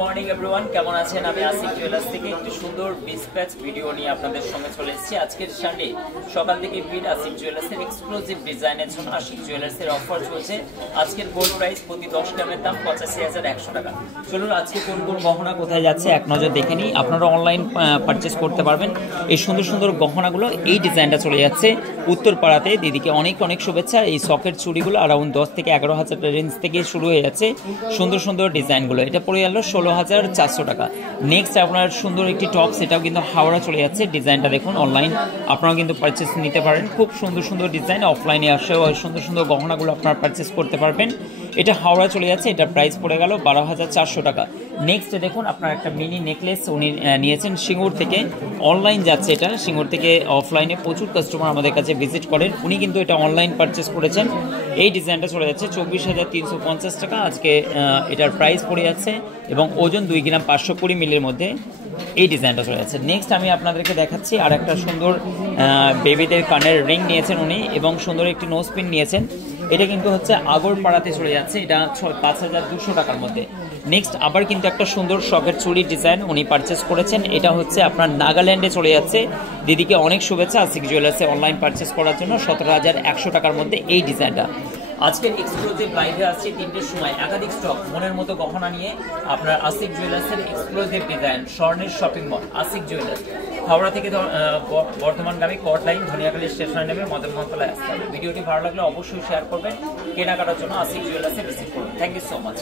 Morning everyone, কেমন আছেন? আমি আসিফ জুয়েলার্স থেকে একটি সুন্দর ডিসপ্যাচ ভিডিও নিয়ে আপনাদের সঙ্গে চলে এসেছি। আজকের সানডে সকাল থেকে ভিড় আসিফ জুয়েলার্সের এক্সক্লুসিভ ডিজাইনের জন্য। আসিফ জুয়েলার্সের অফার চলছে। আজকের গোল্ড প্রাইস প্রতি 10 গ্রামের দাম 85,100 টাকা। চলুন আজকে কোন কোন গহনা কোথায় যাচ্ছে এক নজর দেখে নিই। আপনারা অনলাইন পারচেস করতে পারবেন। এই সুন্দর সুন্দর গহনাগুলো, এই ডিজাইনটা চলে যাচ্ছে উত্তরপাড়াতে। দিদিকে অনেক অনেক শুভেচ্ছা। এই সকেট চুড়িগুলো অ্যারাউন্ড 10 থেকে 11,000 রেঞ্জ থেকে শুরু হয়ে যাচ্ছে সুন্দর সুন্দর ডিজাইনগুলো। এটা পড়ে গেল 16,400 টাকা। নেক্সট আপনার সুন্দর একটি টপস, এটাও কিন্তু হাওড়া চলে যাচ্ছে। ডিজাইনটা দেখুন, অনলাইন আপনারা কিন্তু পারচেস নিতে পারেন। খুব সুন্দর সুন্দর ডিজাইন, অফলাইনে আসেও সুন্দর সুন্দর গহনাগুলো আপনারা পারচেস করতে পারবেন। এটা হাওড়া চলে যাচ্ছে, এটা প্রাইস পড়ে গেল 12,400 টাকা। নেক্সট দেখুন, আপনার একটা মিনি নেকলেস উনি নিয়েছেন সিঙ্গুর থেকে। অনলাইন যাচ্ছে এটা সিঙ্গুর থেকে, অফলাইনে প্রচুর কাস্টমার আমাদের কাছে ভিজিট করেন। উনি কিন্তু এটা অনলাইন পারচেস করেছেন। এই ডিজাইনটা চলে যাচ্ছে 24,350 টাকা। আজকে এটার প্রাইস পড়ে যাচ্ছে এবং ওজন 2 গ্রাম 520 মিলির মধ্যে এই ডিজাইনটা চলে যাচ্ছে। নেক্সট আমি আপনাদেরকে দেখাচ্ছি আর একটা সুন্দর বেবিদের কানের রিং নিয়েছেন উনি, এবং সুন্দর একটি নোজ পিন নিয়েছেন। এটা কিন্তু হচ্ছে আগরপাড়াতে চলে যাচ্ছে, এটা 5,200 টাকার মধ্যে। নেক্সট আবার কিন্তু একটা সুন্দর শখের চুড়ির ডিজাইন উনি পারচেস করেছেন। এটা হচ্ছে আপনার নাগাল্যান্ডে চলে যাচ্ছে। দিদিকে অনেক শুভেচ্ছা আসিফ জুয়েলার্সে অনলাইন পারচেস করার জন্য। 17,100 টাকার মধ্যে এই ডিজাইনটা। আজকের এক্সক্লুসিভ লাইভে আসছি 3টের সময়। একাধিক স্টক, মনের মতো গহনা নিয়ে আপনার আসিফ জুয়েলার্সের এক্সক্লুসিভ ডিজাইন। স্বর্ণের shopping mall Asif jewellers, Howrah থেকে বর্ধমানগামী কট লাইন ধনিয়াখালী স্টেশনে নেমে মদন মোহনতলায় আসতে হবে। ভিডিওটি ভালো লাগলে অবশ্যই শেয়ার করবেন। কেনাকাটার জন্য আসিফ জুয়েলার্সে ভিজিট করুন। Thank you so much.